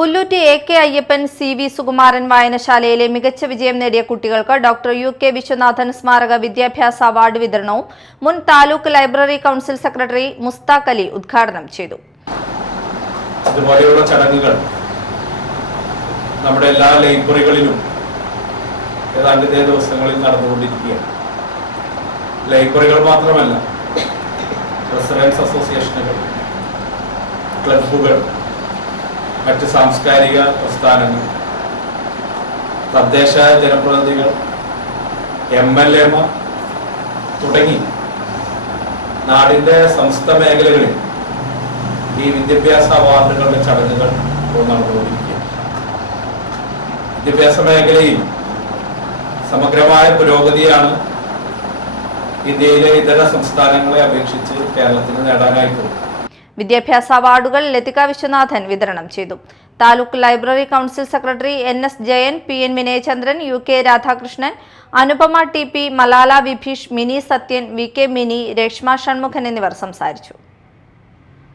Pullut AK Ayyappan CV Sukumaran വായനശാലയിലെ മികച്ച വിജയം നേടിയ കുട്ടികൾക്ക് ഡോക്ടർ UK വിശ്വനാഥൻ സ്മാരക വിദ്യാഭ്യാസ അവാർഡ് വിതരണവും മുൻ taluk library council secretary Mushtaq Ali ഉദ്ഘാടനം ചെയ്തു. ഇതുപോലെയുള്ള ചടങ്ങുകൾ നമ്മുടെ എല്ലാ ലൈബ്രറികളിലും ഏതാണ്ട് ഇതേ ദിവസങ്ങളിൽ നടന്നുകൊണ്ടിരിക്കുകയാണ്. ലൈബ്രറികൾ മാത്രമല്ല, റെസിഡൻസ് അസോസിയേഷനുകൾ, ക്ലബ്ബുകൾ, മറ്റ് സാംസ്കാരിക പ്രസ്ഥാനങ്ങൾ, തദ്ദേശ ജനപ്രതിനിധികൾ, MLAമാർ തുടങ്ങി നാടിൻ്റെ സമസ്ത മേഖലകളിൽ ഈ വിദ്യാഭ്യാസ അവാർഡുകളുടെ ചടങ്ങുകൾ നടന്നുകൊണ്ടിരിക്കുകയാണ്. വിദ്യാഭ്യാസ മേഖലയിൽ സമഗ്രമായ പുരോഗതിയാണ് ഇന്ത്യയിലെ ഇതര സംസ്ഥാനങ്ങളെ അപേക്ഷിച്ച് കേരളത്തിന് നേടാനായിട്ടുള്ളത്. വിദ്യാഭ്യാസ അവാർഡുകൾ ലതിക വിശ്വനാഥൻ വിതരണം ചെയ്തു. Taluk library council secretary NS Jayan, PN Vinayachandran, UK Radhakrishnan, Anupama TP, Malala Vibheesh, mini Sathyan, VK mini, Reshma Shanmughan എന്നിവർ സംസാരിച്ചു.